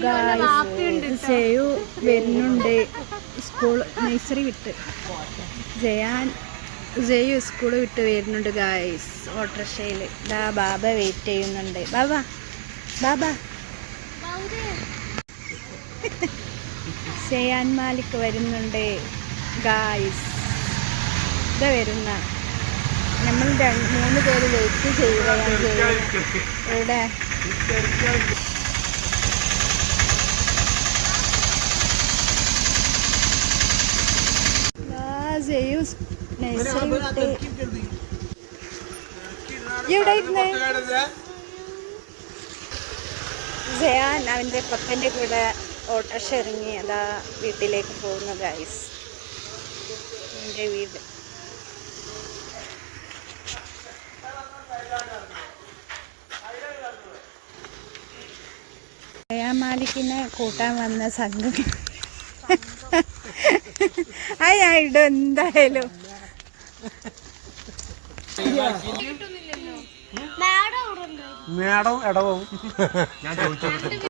ജയു വരുന്നുണ്ട് school nursery വിട്ട്. ജയു school വിട്ട് വരുന്നുണ്ട് ഗായ്സ്. ഓട്ടോറിക്ഷയിൽ ഇതാ ബാബ വെയിറ്റ് ചെയ്യുന്നുണ്ട്. ബാബ സയാൻ മാലിക് വരുന്നുണ്ട് ഗായ്സ്. ഇതാ വരുന്ന നമ്മൾ 3 പേര് വെയിറ്റ് ചെയ്യുകയാണ്. ഇവിടെ ജയാൻ അവൻ്റെ പപ്പൻ്റെ കൂടെ ഓട്ടോറിക്ഷ ഇറങ്ങി അതാ വീട്ടിലേക്ക് പോകുന്നു ഗൈസ്. എൻ്റെ വീട് ജയാൻ മാലിക്കിനെ കൂട്ടാൻ വന്ന സംഘം അയാളുടെ എന്തായാലും മേഡം ഇടവും